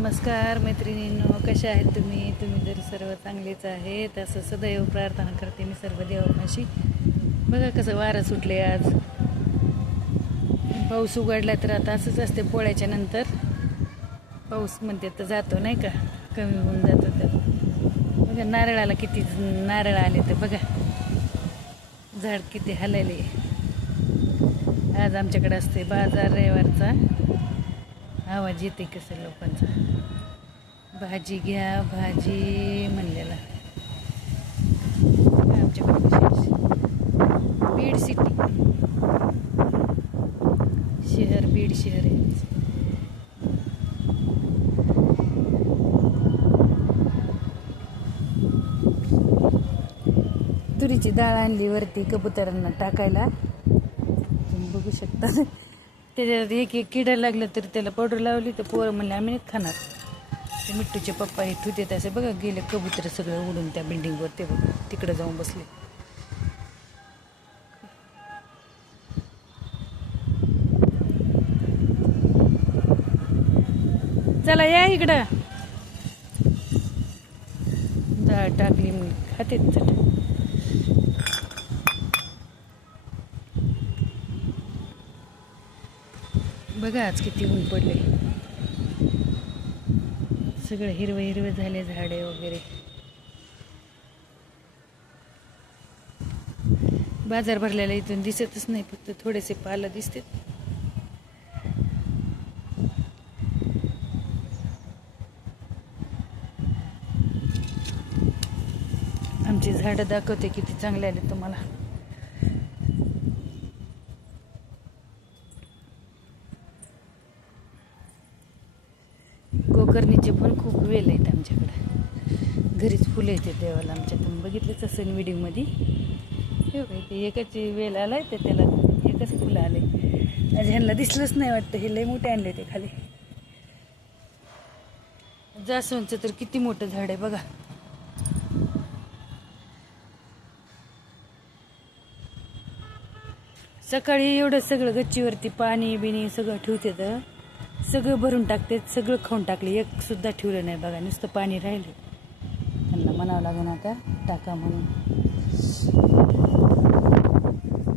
नमस्कार मैत्रिणींनो कशा आहेत तुम्ही? तुम्ही जर सर्व चांगलेच आहेत. असं सदैव प्रार्थना करते मी सर्व देवापाशी. बघा कसं वारं सुटले आज. पाऊस उघडला तर आता असंच असते पोळ्याच्या नंतर. पाऊस म्हणते तर जातो नाही का? कमी होऊन जातो तर. बघा नारळाला किती नारळ आले तर बघा. झाड किती हलायले आज आमच्याकडे असते बाजार रविवारचा. आवाज येते कसं लोकांचा? भाजी घ्या भाजी म्हणलेला. आमच्याकडे बीड सिटी शहर बीड शहर आहे. तुरीची डाळ आणली वरती कबुतरांना टाकायला. तुम्ही बघू शकता. त्याच्यात एक एक किडं लागलं तरी त्याला पावडर लावली तर पोरं म्हणले आम्ही नाही खाणार. ते मिट्टूचे पप्पा हे ठुते तसे बघा गेले कबूतर सगळं उडून त्या बिल्डिंगवर ते बघा तिकडं जाऊन बसले. चला या इकडं. डाळ टाकली मी खाते चट बघा आज किती ऊन पडले सगळं हिरवे हिरवे झाले झाडे वगैरे. बाजार भरलेला इथून दिसतच नाही फक्त थोडेसे पालं दिसते आमची झाडं दाखवते किती चांगले आले तुम्हाला. गोकर्णीचे पण खूप वेल आहेत आमच्याकडे. घरीच फुलं येते देवाला आमच्या तुम्ही बघितलंच असेल व्हिडिओमध्ये हे बघा ते एकाची वेल आला आहे ते त्याला एकच फुलं आले. आज ह्यांना दिसलंच नाही वाटतं हे लय मोठे आणले ते खाली. जास्वंदचं तर किती मोठं झाड आहे बघा. सकाळी एवढं सगळं गच्चीवरती पाणी बिणी सगळं ठेवते तर सगळं भरून टाकते सगळं खाऊन टाकले. एक सुद्धा ठेवलं नाही बघा नुसतं पाणी राहिले त्यांना म्हणावं लागेल आता टाका म्हणून.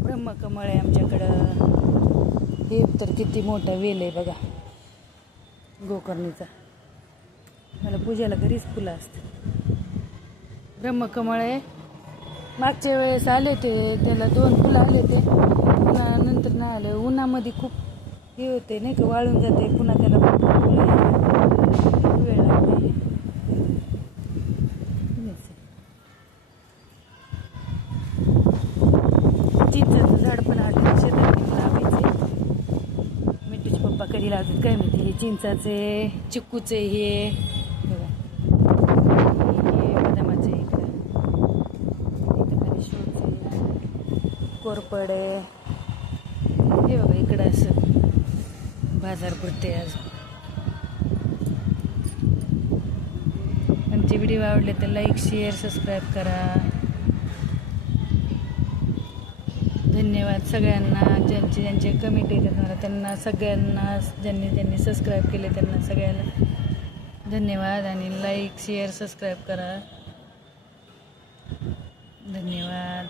ब्रह्मकमळ आहे आमच्याकडं. हे तर किती मोठा वेल आहे बघा गोकर्णीचा. मला पूजेला घरीच फुलं असते ब्रह्मकमळ आहे. मागच्या वेळेस आले ते त्याला दोन फुलं आले ते. पुन्हा नंतर नाही आले. उन्हामध्ये खूप हे होते नाही का वाळून जाते पुन्हा त्याला वेळ लागते. चिंचाचं झाड पण आलं शेतात लावायचे. मिठूचे पप्पा कधी लावतात काय माहिती हे चिंचाचे चिक्कूचे हे बघा. हे बदामाचे इकडं. इथं खाली शोचे. कोरपडे. हे बघा इकडं असं. बाजार भरते आज. आमचे व्हिडिओ आवडले तर लाईक शेअर सबस्क्राईब करा. धन्यवाद सगळ्यांना ज्यांचे ज्यांचे कमेंट येतात मला. त्यांना सगळ्यांना ज्यांनी ज्यांनी सबस्क्राईब केले त्यांना सगळ्यांना धन्यवाद आणि लाईक शेअर सबस्क्राईब करा. धन्यवाद.